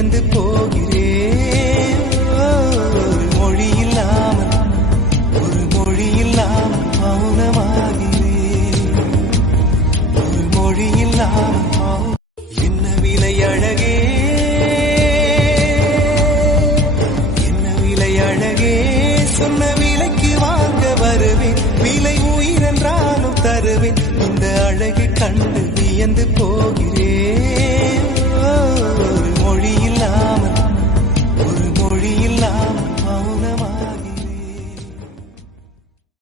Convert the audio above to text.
வியந்து போகிறேன். ஒரு மொழி இல்லாமல் மௌனமாகிறேன். ஒரு மொழி இல்லாமல் என்ன விலை அழகே, என்ன விலை அழகே, சொன்ன விலைக்கு வாங்க வருவேன். விலை உயிரென்றாலும் தருவேன். இந்த அழகை கண்டு வியந்து போகிறேன்.